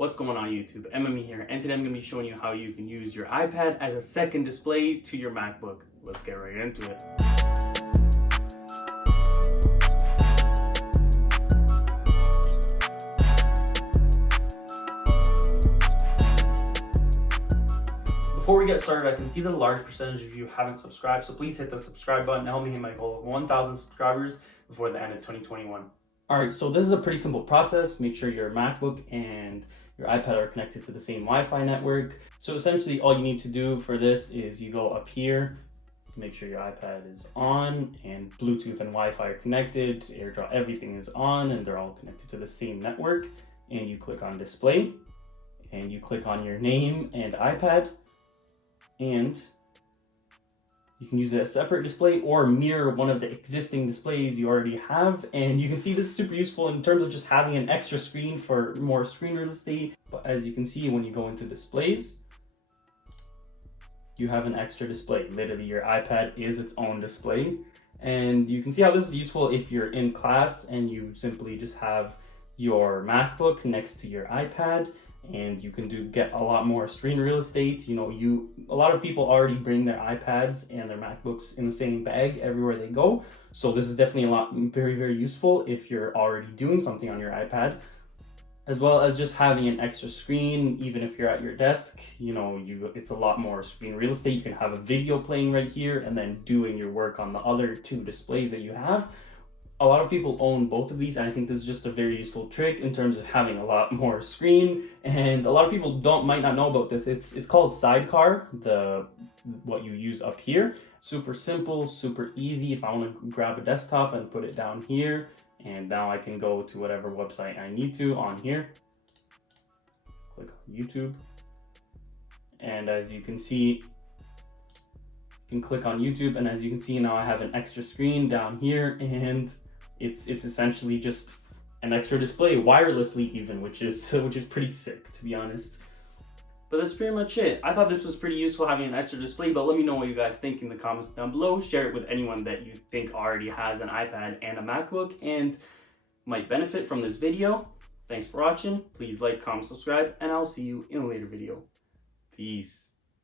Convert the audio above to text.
What's going on YouTube? MME here, and today I'm going to be showing you how you can use your iPad as a second display to your MacBook. Let's get right into it. Before we get started, I can see that a large percentage of you haven't subscribed, so please hit the subscribe button to help me hit my goal of 1,000 subscribers before the end of 2021. Alright, so this is a pretty simple process. Make sure your MacBook and your iPad are connected to the same Wi-Fi network. So essentially all you need to do for this is you go up here, make sure your iPad is on and Bluetooth and Wi-Fi are connected, AirDrop, everything is on and they're all connected to the same network. And you click on display and you click on your name and iPad, and you can use it as a separate display or mirror one of the existing displays you already have. And you can see this is super useful in terms of just having an extra screen for more screen real estate. But as you can see, when you go into displays, you have an extra display. Literally your iPad is its own display. And you can see how this is useful if you're in class and you simply just have your MacBook next to your iPad, and you can get a lot more screen real estate. A lot of people already bring their iPads and their MacBooks in the same bag everywhere they go. So this is definitely very, very useful if you're already doing something on your iPad, as well as just having an extra screen. Even if you're at your desk, it's a lot more screen real estate. You can have a video playing right here and then doing your work on the other two displays that you have. A lot of people own both of these, and I think this is just a very useful trick in terms of having a lot more screen. And a lot of people might not know about this. It's called Sidecar, what you use up here. Super simple, super easy. If I want to grab a desktop and put it down here, and now I can go to whatever website I need to on here. Click on YouTube, and as you can see, you can click on YouTube, and as you can see now I have an extra screen down here, and it's essentially just an extra display wirelessly even, which is pretty sick, to be honest. But that's pretty much it. I thought this was pretty useful having an extra display, but let me know what you guys think in the comments down below. Share it with anyone that you think already has an iPad and a MacBook and might benefit from this video. Thanks for watching. Please like, comment, subscribe, and I'll see you in a later video. Peace.